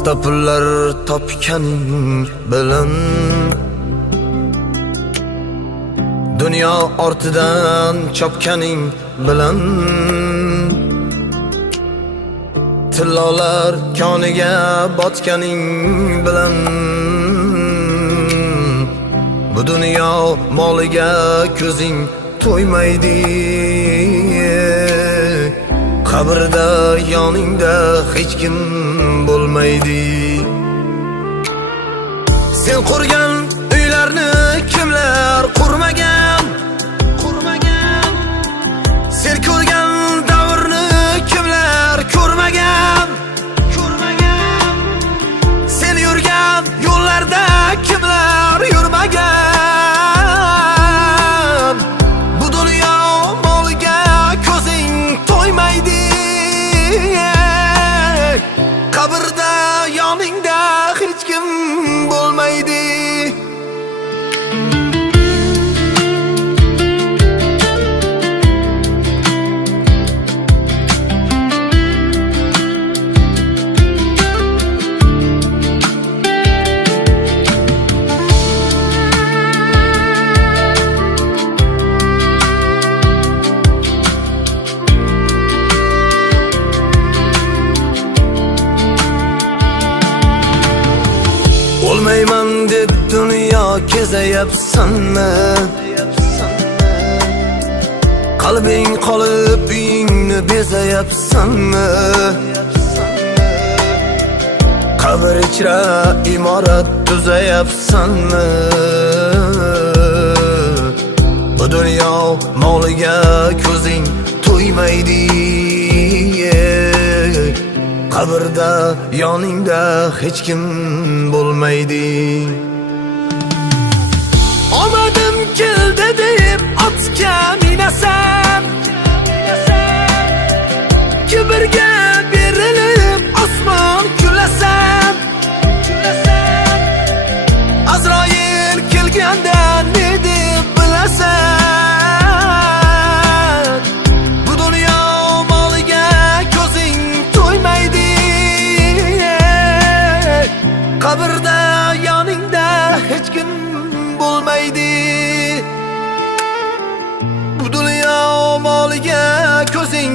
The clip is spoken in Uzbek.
Asta pullar topganing bilan dunyo ortidan chopganing bilan tillolar koniga botganing bilan bu dunyo moliga ko'zing to'ymaydi. Qabrda yoningda hech kim bo'lmaydi. Sen qurgan uylarni kimlar qurmagan? Sen ko'rgan davrni kimlar ko'rmagan? Sen yurgan yo'llarda kimlar yurmagan? Bu dunyo moliga ko'zing to'ymaydi. Qabrda yoningda hech kim bo'lmaydi. Olmayman deb dunyo kezayapsanmi? Qalbing qolib uyingni bezayapsanmi? Qabr ichra imorat tuzayapsanmi? Bu dunyo moliga ko'zing to'ymaydi. Qabrda yoningda hech kim bo'lmaydi. Omadim keldi deb otga minasan, kibrga berilib osmon kulasan. Azroil kelganda ne deb bilasan? Bu dunyo moliga ko'zing to'ymaydi. Qabrda yoningda hech kim bo'lmaydi. Bu dunyo moliga ko'zing